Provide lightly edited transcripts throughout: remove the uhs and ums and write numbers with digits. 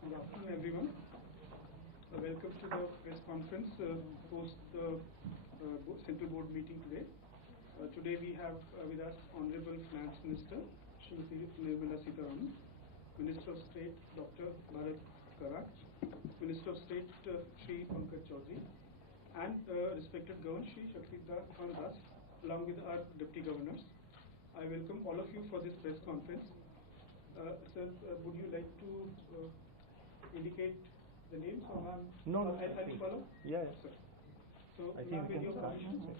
Good afternoon, everyone. Welcome to the press conference post the Central Board meeting today. Today we have with us Honorable Finance Minister Srimati Nirmala Sitharaman, Minister of State Dr. Bharat Karach, Minister of State Shri Pankaj Chaudhary, and respected Governor Shri Shaktidas Das, along with our Deputy Governors. I welcome all of you for this press conference. Sir, would you like to indicate the names? Or no. I'll follow? Yeah. Sir. So, ma'am, with your permission, we'll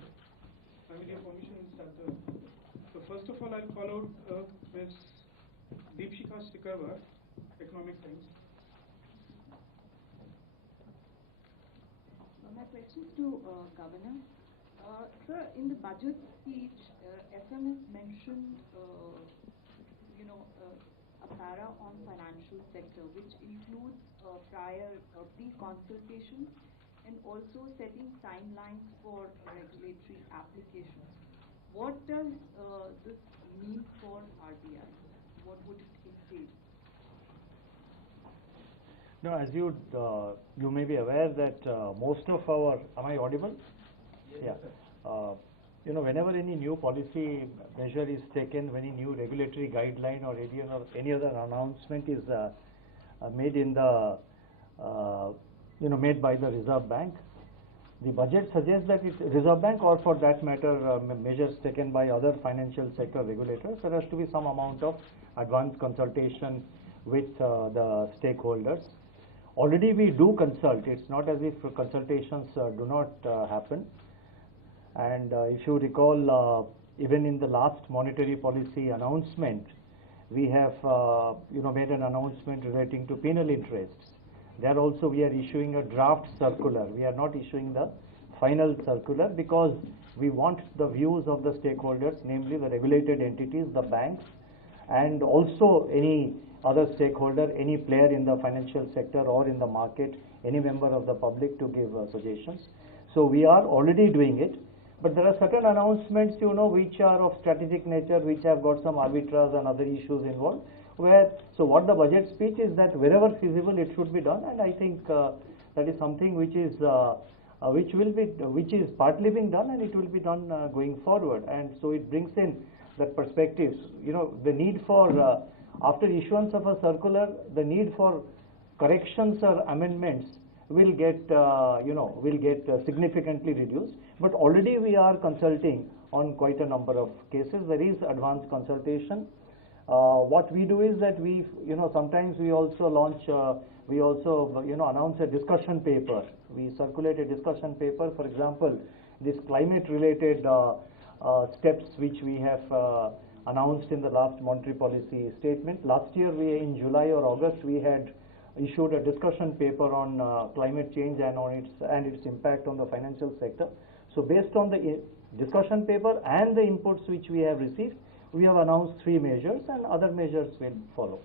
start the. So, first of all, I'll call out Ms. Deepshika Sikarwar, Economic Times. My question is to Governor. Sir, in the budget speech, SM has mentioned, a para on financial sector, which includes prior pre-consultation and also setting timelines for regulatory applications. What does this mean for RBI? What would it entail? No, as you may be aware that most of our, am I audible? Yes. Yeah. Whenever any new policy measure is taken, when any new regulatory guideline or any other announcement is made in the, made by the Reserve Bank, the budget suggests that Reserve Bank, or for that matter, measures taken by other financial sector regulators, there has to be some amount of advanced consultation with the stakeholders. Already we do consult. It's not as if consultations do not happen. And if you recall, even in the last monetary policy announcement, we have made an announcement relating to penal interests. There also we are issuing a draft circular. We are not issuing the final circular because we want the views of the stakeholders, namely the regulated entities, the banks, and also any other stakeholder, any player in the financial sector or in the market, any member of the public to give suggestions. So we are already doing it. But there are certain announcements, which are of strategic nature, which have got some arbitrage and other issues involved. So what the budget speech is that wherever feasible, it should be done, and I think that is something which is partly being done, and it will be done going forward. And so it brings in that perspectives. The need for after issuance of a circular, the need for corrections or amendments will get significantly reduced. But already we are consulting on quite a number of cases. There is advanced consultation. What we do is that we, sometimes we also launch, announce a discussion paper. We circulate a discussion paper. For example, this climate-related steps which we have announced in the last monetary policy statement. Last year, in July or August, we had issued a discussion paper on climate change and its impact on the financial sector. So based on the discussion paper and the inputs which we have received, we have announced 3 measures, and other measures will follow.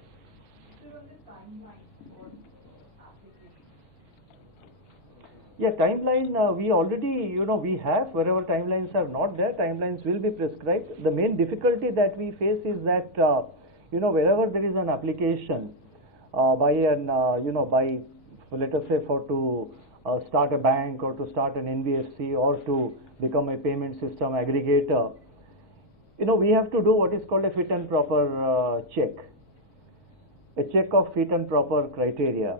Yeah, timeline, we already, we have, wherever timelines are not there, timelines will be prescribed. The main difficulty that we face is that, wherever there is an application by, let us say, to start a bank or to start an NBFC or to become a payment system aggregator, we have to do what is called a fit and proper check, a check of fit and proper criteria.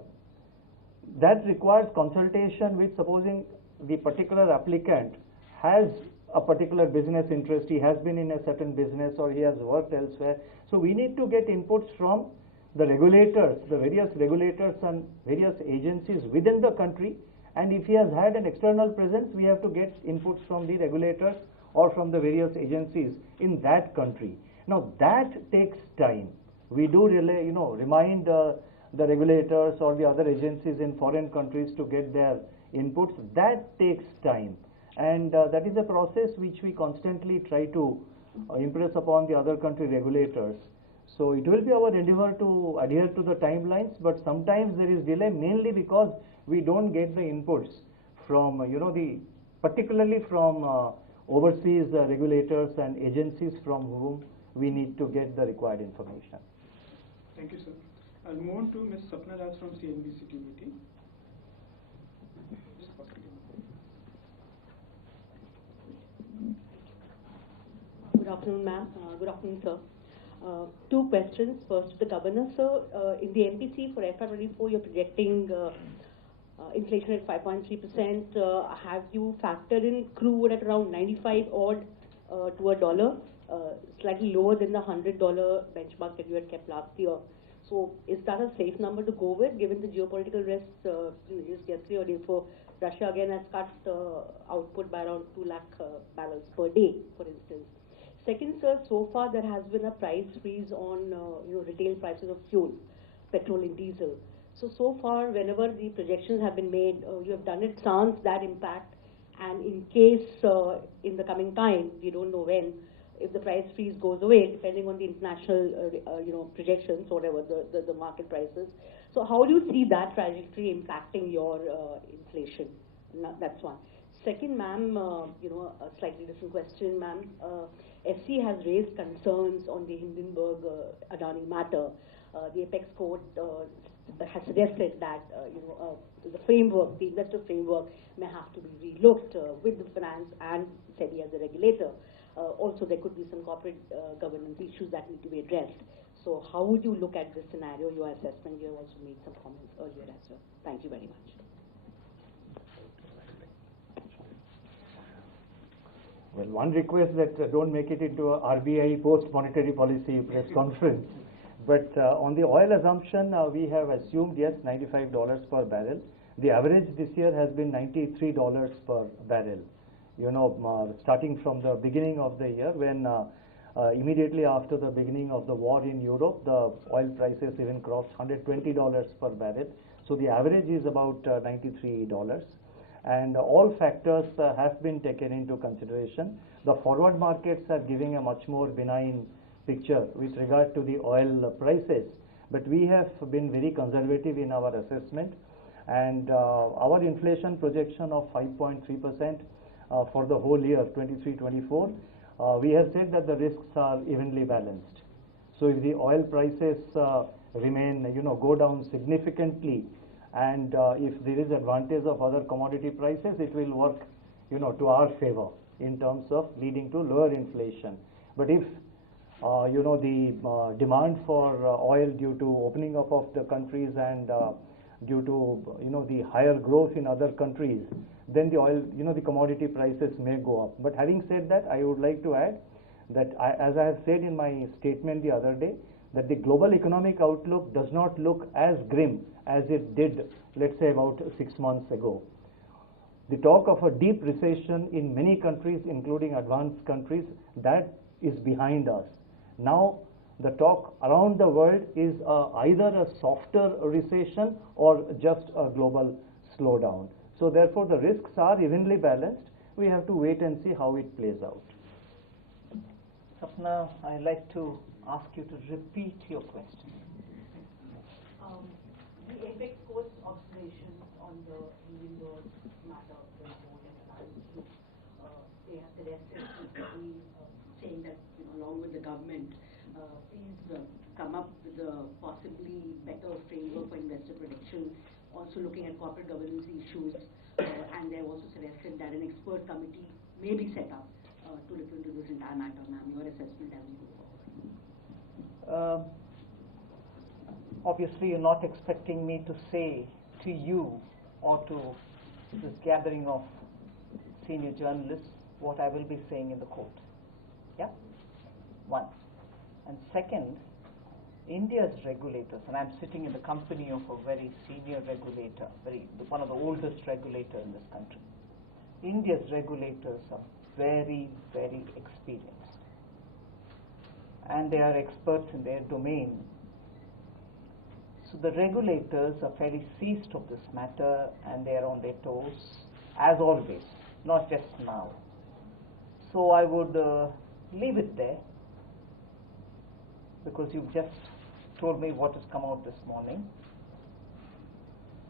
That requires consultation with, supposing the particular applicant has a particular business interest, he has been in a certain business or he has worked elsewhere. So we need to get inputs from the regulators, the various regulators and various agencies within the country. And if he has had an external presence, we have to get inputs from the regulators or from the various agencies in that country. Now that takes time. We do really, remind the regulators or the other agencies in foreign countries to get their inputs. That takes time, and that is a process which we constantly try to impress upon the other country regulators. So it will be our endeavor to adhere to the timelines, but sometimes there is delay mainly because we don't get the inputs from, particularly from overseas regulators and agencies from whom we need to get the required information. Thank you, sir. I'll move on to Ms. Sapna Das from CNBC TVT. Good afternoon, ma'am. Good afternoon, sir. Two questions. First, to the governor, sir. In the MPC for FY24, you're projecting inflation at 5.3%. Have you factored in crude at around 95 odd to a dollar, slightly lower than the $100 benchmark that you had kept last year? So, is that a safe number to go with, given the geopolitical risks? Just yesterday or day before, Russia again has cut output by around 2 lakh barrels per day, for instance. Second, sir, so far there has been a price freeze on retail prices of fuel, petrol and diesel. So far, whenever the projections have been made, you have done it sans that impact. And in case in the coming time, we don't know when, if the price freeze goes away, depending on the international projections, whatever the market prices. So how do you see that trajectory impacting your inflation? That's one. Second, ma'am, a slightly different question, ma'am. SC has raised concerns on the Hindenburg Adani matter. The apex court has suggested that the framework, the investor framework, may have to be relooked with the finance and SEBI as a regulator. Also, there could be some corporate governance issues that need to be addressed. So, how would you look at this scenario? Your assessment. You have also made some comments earlier as well. Thank you very much. Well, one request that don't make it into a RBI post-monetary policy press conference. But on the oil assumption, we have assumed, yes, $95 per barrel. The average this year has been $93 per barrel. Starting from the beginning of the year, when immediately after the beginning of the war in Europe, the oil prices even crossed $120 per barrel. So the average is about $93. And all factors have been taken into consideration. The forward markets are giving a much more benign picture with regard to the oil prices. But we have been very conservative in our assessment. And our inflation projection of 5.3% for the whole year 23-24, we have said that the risks are evenly balanced. So if the oil prices remain, go down significantly, and if there is advantage of other commodity prices, it will work, to our favor in terms of leading to lower inflation. But if the demand for oil due to opening up of the countries and due to the higher growth in other countries, then the oil, the commodity prices may go up. But having said that, I would like to add that as I have said in my statement the other day, that the global economic outlook does not look as grim as it did, let's say, about 6 months ago. The talk of a deep recession in many countries, including advanced countries, that is behind us. Now, the talk around the world is either a softer recession or just a global slowdown. So therefore, the risks are evenly balanced. We have to wait and see how it plays out. Sapna, I'd like to ask you to repeat your question. The apex court's observations on the Hindenburg matter, the report and analysis, they have suggested saying that, along with the government, please come up with a possibly better framework for investor protection, also looking at corporate governance issues, and they have also suggested that an expert committee may be set up to look into this entire matter. Ma'am, your assessment as we go forward. Obviously, you're not expecting me to say to you or to this gathering of senior journalists what I will be saying in the court. Yeah? One. And second, India's regulators, and I'm sitting in the company of a very senior regulator, one of the oldest regulators in this country. India's regulators are very, very experienced. And they are experts in their domain. So the regulators are fairly seized of this matter, and they are on their toes, as always, not just now. So I would leave it there, because you've just told me what has come out this morning.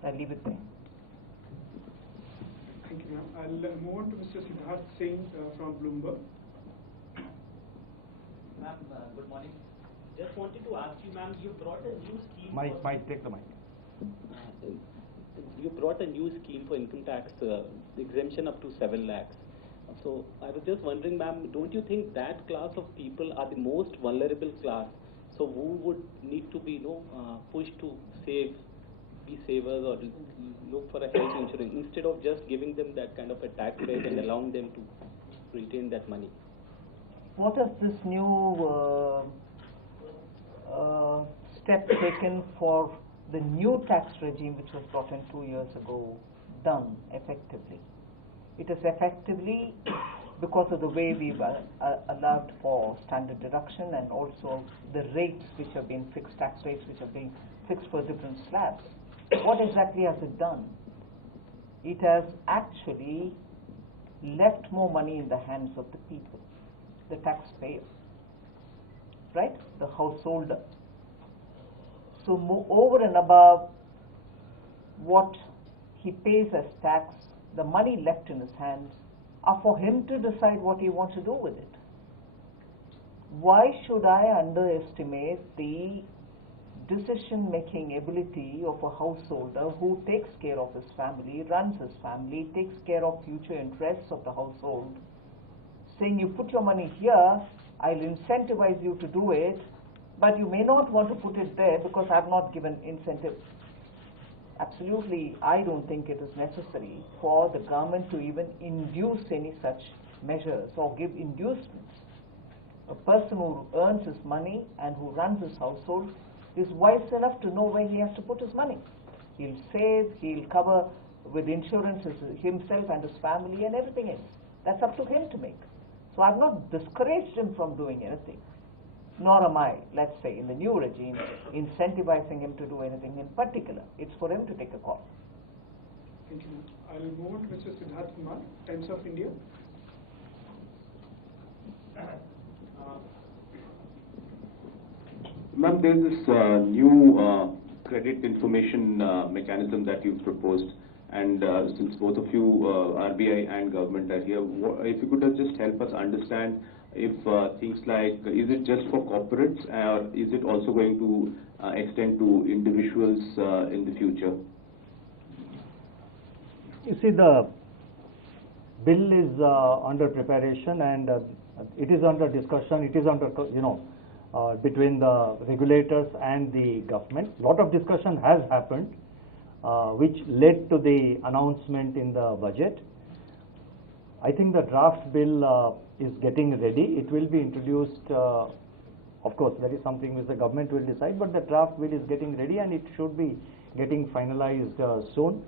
I'll leave it there. Thank you, ma'am. I'll move on to Mr. Sardar Singh from Bloomberg. Ma'am, good morning. Just wanted to ask you, ma'am, you brought a new scheme. Mic, take the mic. You brought a new scheme for income tax exemption up to 7 lakhs. So I was just wondering, ma'am, don't you think that class of people are the most vulnerable class? So who would need to be pushed to save, be savers, or look for a health insurance instead of just giving them that kind of a tax break and allowing them to retain that money? What has this new step taken for the new tax regime which was brought in 2 years ago done effectively? It is effectively because of the way we've allowed for standard deduction and also the rates which have been fixed, tax rates which have been fixed for different slabs. What exactly has it done? It has actually left more money in the hands of the people, the taxpayer, right? The householder. So over and above what he pays as tax, the money left in his hands are for him to decide what he wants to do with it. Why should I underestimate the decision-making ability of a householder who takes care of his family, runs his family, takes care of future interests of the household, saying you put your money here, I'll incentivize you to do it, but you may not want to put it there because I've not given incentive. Absolutely, I don't think it is necessary for the government to even induce any such measures or give inducements. A person who earns his money and who runs his household is wise enough to know where he has to put his money. He'll save, he'll cover with insurance himself and his family and everything else. That's up to him to make. So I've not discouraged him from doing anything. Nor am I, let's say, in the new regime, incentivizing him to do anything in particular. It's for him to take a call. Thank you. I'll move on to Mr. Siddharth Kumar, Times of India. Ma'am, there is this new credit information mechanism that you've proposed, and since both of you, RBI and government, are here, if you could just help us understand if things like, is it just for corporates or is it also going to extend to individuals in the future? You see, the bill is under preparation and it is under discussion. It is under, between the regulators and the government. A lot of discussion has happened, which led to the announcement in the budget. I think the draft bill is getting ready. It will be introduced, of course, that is something which the government will decide, but the draft bill is getting ready and it should be getting finalized soon.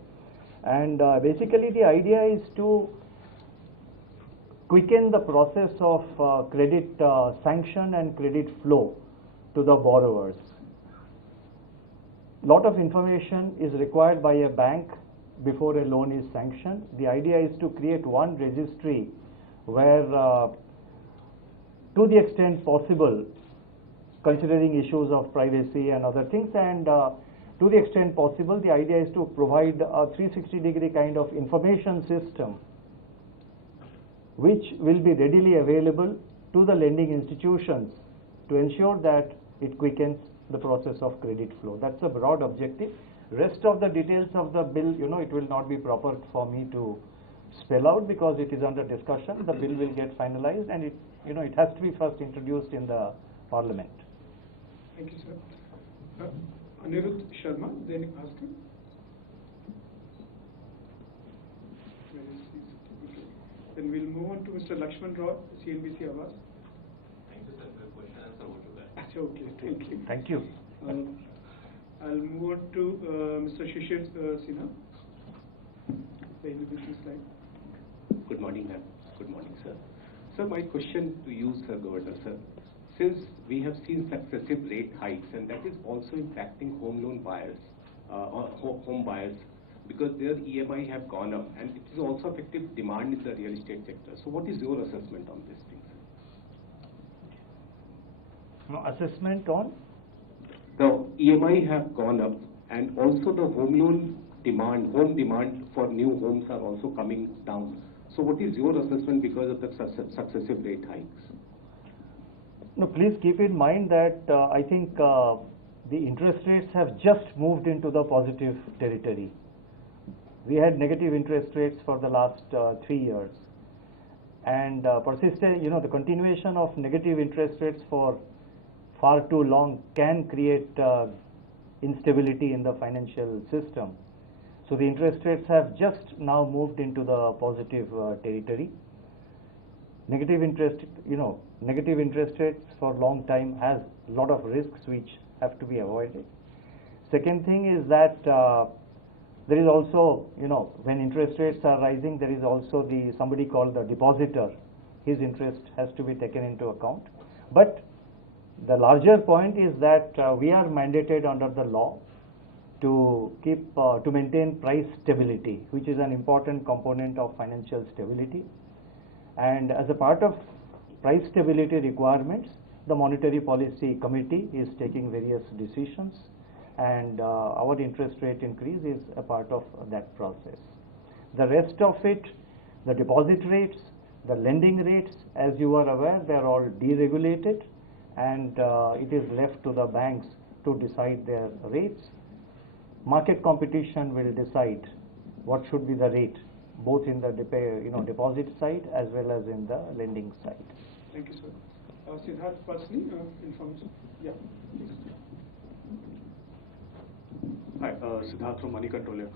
And basically the idea is to quicken the process of credit sanction and credit flow to the borrowers. Lot of information is required by a bank before a loan is sanctioned. The idea is to create one registry where, to the extent possible, considering issues of privacy and other things, and to the extent possible, the idea is to provide a 360-degree kind of information system which will be readily available to the lending institutions to ensure that it quickens the process of credit flow. That's a broad objective. Rest of the details of the bill, it will not be proper for me to spell out because it is under discussion. The bill will get finalized and it has to be first introduced in the parliament. Thank you, sir. Anirudh Sharma, Dainik Bhaskar. Then we'll move on to Mr. Lakshman Rao, CNBC Awas. Thank you, sir, for your question. Answer what you got. Okay, thank you. Thank you. I'll move on to Mr. Shishir Sinha, the individual slide. Good morning, ma'am. Good morning, sir. Sir, my question to you, sir, Governor, sir. Since we have seen successive rate hikes, and that is also impacting home loan buyers, or home buyers, because their EMI have gone up, and it is also affecting demand in the real estate sector. So what is your assessment on this thing, sir? No, assessment on? The EMI have gone up, and also the home demand for new homes are also coming down. So what is your assessment because of the successive rate hikes? No, please keep in mind that I think the interest rates have just moved into the positive territory. We had negative interest rates for the last 3 years, and persistent, the continuation of negative interest rates for far too long can create instability in the financial system. So the interest rates have just now moved into the positive territory. Negative interest rates for a long time has a lot of risks which have to be avoided. Second thing is that there is also, when interest rates are rising, there is also somebody called the depositor. His interest has to be taken into account. But the larger point is that we are mandated under the law to maintain price stability, which is an important component of financial stability. And as a part of price stability requirements, the Monetary Policy Committee is taking various decisions, and our interest rate increase is a part of that process. The rest of it, the deposit rates, the lending rates, as you are aware, they are all deregulated, and it is left to the banks to decide their rates. Market competition will decide what should be the rate, both in the deposit side as well as in the lending side. Thank you, sir. Siddharth, personally, information? Yeah, please. Hi, Siddharth from Money Controller.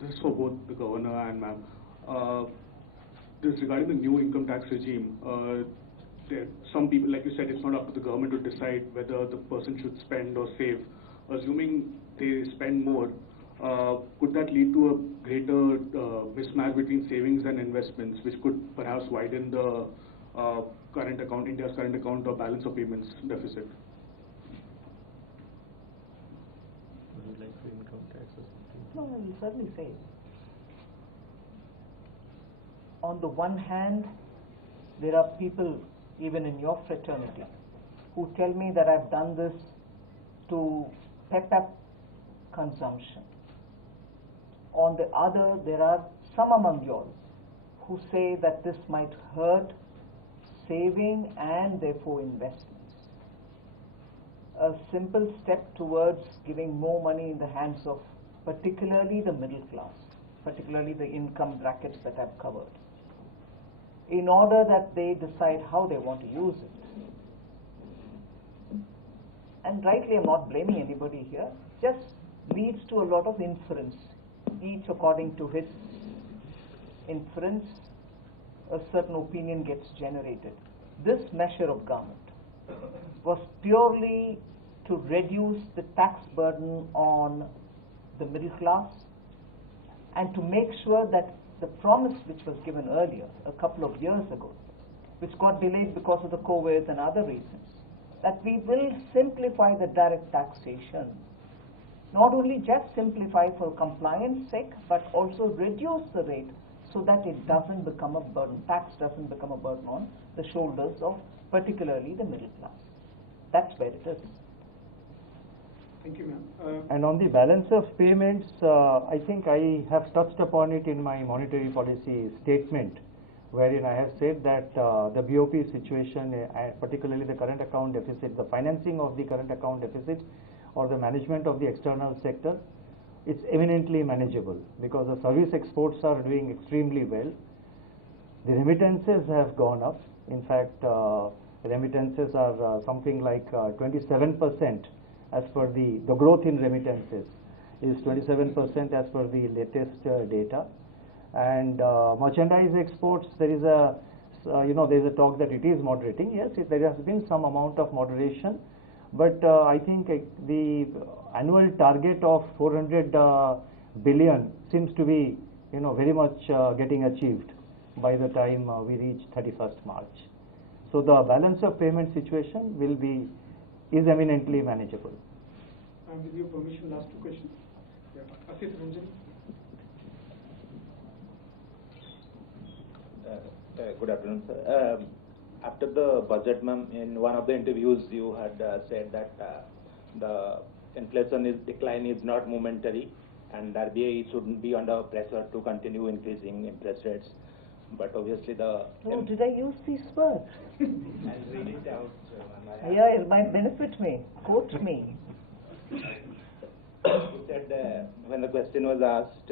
This is for both the governor and ma'am. This regarding the new income tax regime. Some people, like you said, it's not up to the government to decide whether the person should spend or save. Assuming they spend more, could that lead to a greater mismatch between savings and investments, which could perhaps widen the India's current account or balance of payments deficit? Would you like to income tax or something? No, I will certainly say. On the one hand, there are people, even in your fraternity, who tell me that I've done this to pep up consumption. On the other, there are some among yours who say that this might hurt saving and therefore investments. A simple step towards giving more money in the hands of particularly the middle class, particularly the income brackets that I've covered, in order that they decide how they want to use it. And rightly, I'm not blaming anybody here, just leads to a lot of inference, each according to his inference, a certain opinion gets generated. This measure of government was purely to reduce the tax burden on the middle class and to make sure that the promise which was given earlier, a couple of years ago, which got delayed because of the COVID and other reasons, that we will simplify the direct taxation, not only just simplify for compliance sake, but also reduce the rate so that it doesn't become a burden, tax doesn't become a burden on the shoulders of particularly the middle class. That's where it is. Thank you, ma'am. And on the balance of payments, I think I have touched upon it in my monetary policy statement, wherein I have said that the BOP situation, particularly the current account deficit, the financing of the current account deficit or the management of the external sector, it's eminently manageable because the service exports are doing extremely well. The remittances have gone up. In fact, remittances are something like 27% as per the growth in remittances is 27% as per the latest data. And merchandise exports, there is a talk that it is moderating. Yes, there has been some amount of moderation, but I think the annual target of 400 billion seems to be very much getting achieved by the time we reach 31st March. So the balance of payment situation is eminently manageable. And with your permission, last two questions. Yeah. Asit Ranjan. Good afternoon, sir. After the budget, ma'am, in one of the interviews you had said that the inflation decline is not momentary and RBI shouldn't be under pressure to continue increasing interest rates. but obviously the... Oh, did I use these words? I'll read it out. Yeah, it might benefit me. Quote me. He said, when the question was asked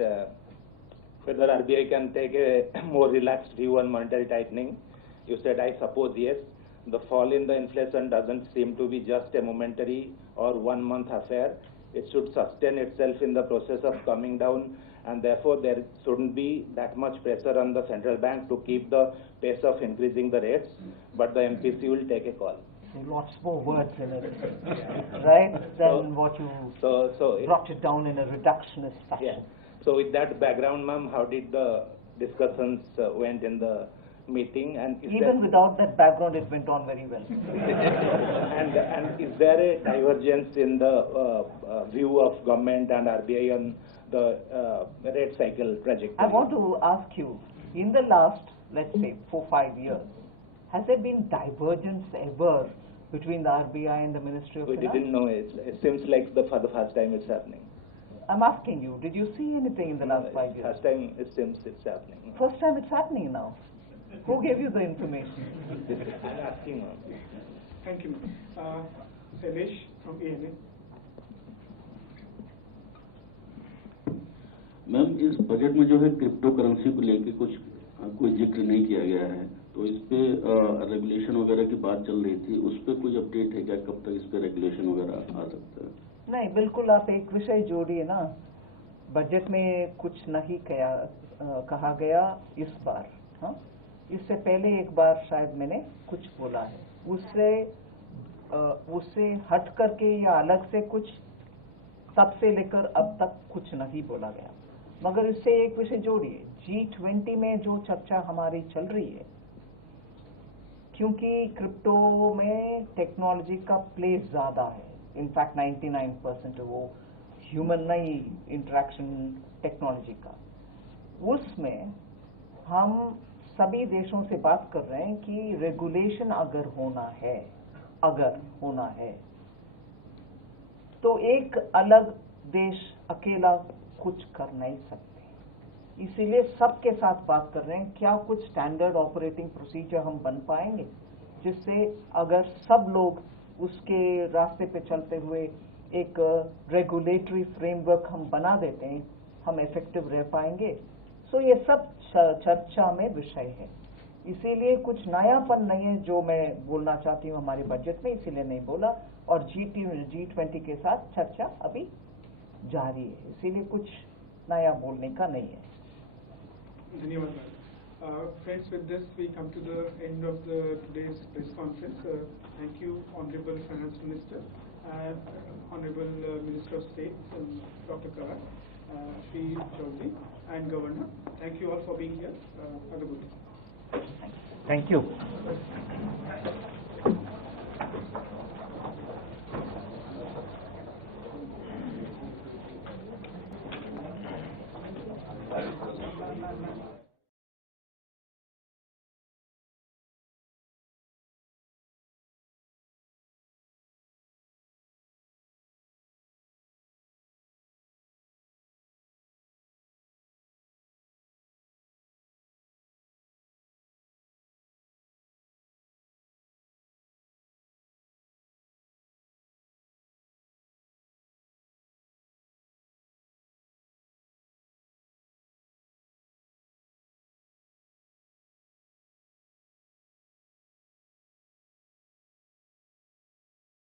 whether RBI can take a more relaxed view on monetary tightening, you said, I suppose yes. The fall in the inflation doesn't seem to be just a momentary or 1 month affair. It should sustain itself in the process of coming down, and therefore there shouldn't be that much pressure on the central bank to keep the pace of increasing the rates, but the MPC will take a call. Lots more words in it, right, than what you brought it down in a reductionist fashion. Yeah. So with that background, ma'am, how did the discussions went in the meeting? And even without that background, it went on very well. and is there a divergence in the view of government and RBI on the rate cycle trajectory? I want to ask you, in the last, let's say, 4-5 years, has there been divergence ever between the RBI and the Ministry of Finance? We didn't know it. It seems like for the first time it's happening. I'm asking you, did you see anything in the last 5 years? First time it seems it's happening. First time it's happening now. Who gave you the information? I'm asking, ma'am. Thank you, ma'am. Sailesh from eminent. Ma'am, इस budget में जो है crypto currency को लेके कोई जिक्र नहीं किया गया है, तो इस पे रेगुलेशन वगैरह की बात चल रही थी, उस पे कोई अपडेट है क्या? कब तक इस पे रेगुलेशन वगैरह आ सकता है? नहीं, बिल्कुल आप एक विषय जोड़िए ना। बजट में कुछ नहीं कहा गया इस बार। हाँ, इससे पहले एक बार शायद मैंने कुछ बोला है, उससे हट करके या अलग से कुछ तब से लेकर अब तक कुछ नहीं बोला गया। मगर इससे एक विषय जोड़िए, G20 में जो चर्चा हमारी चल रही है, क्योंकि क्रिप्टो में टेक्नोलॉजी का प्ले ज्यादा है, इनफैक्ट 99% वो ह्यूमन नहीं इंटरेक्शन टेक्नोलॉजी का, उसमें हम सभी देशों से बात कर रहे हैं कि रेगुलेशन अगर होना है तो एक अलग देश अकेला कुछ कर नहीं सकते। इसीलिए सबके साथ बात कर रहे हैं, क्या कुछ स्टैंडर्ड ऑपरेटिंग प्रोसीजर हम बन पाएंगे, जिससे अगर सब लोग उसके रास्ते पे चलते हुए एक रेगुलेटरी फ्रेमवर्क हम बना देते हैं, हम इफेक्टिव रह पाएंगे। सो ये सब चर्चा में विषय है, इसीलिए कुछ नयापन नहीं है जो मैं बोलना चाहती हूँ हमारे बजट में, इसीलिए नहीं बोला। और G20 के साथ चर्चा अभी जारी है, इसीलिए कुछ नया बोलने का नहीं है। धन्यवाद। Friends, with this we come to the end of today's press conference. Thank you, Honorable Finance Minister, Honorable Minister of State, Dr. Karan, Shri Chaudhary, and Governor. Thank you all for being here. Have a good day. Thank you.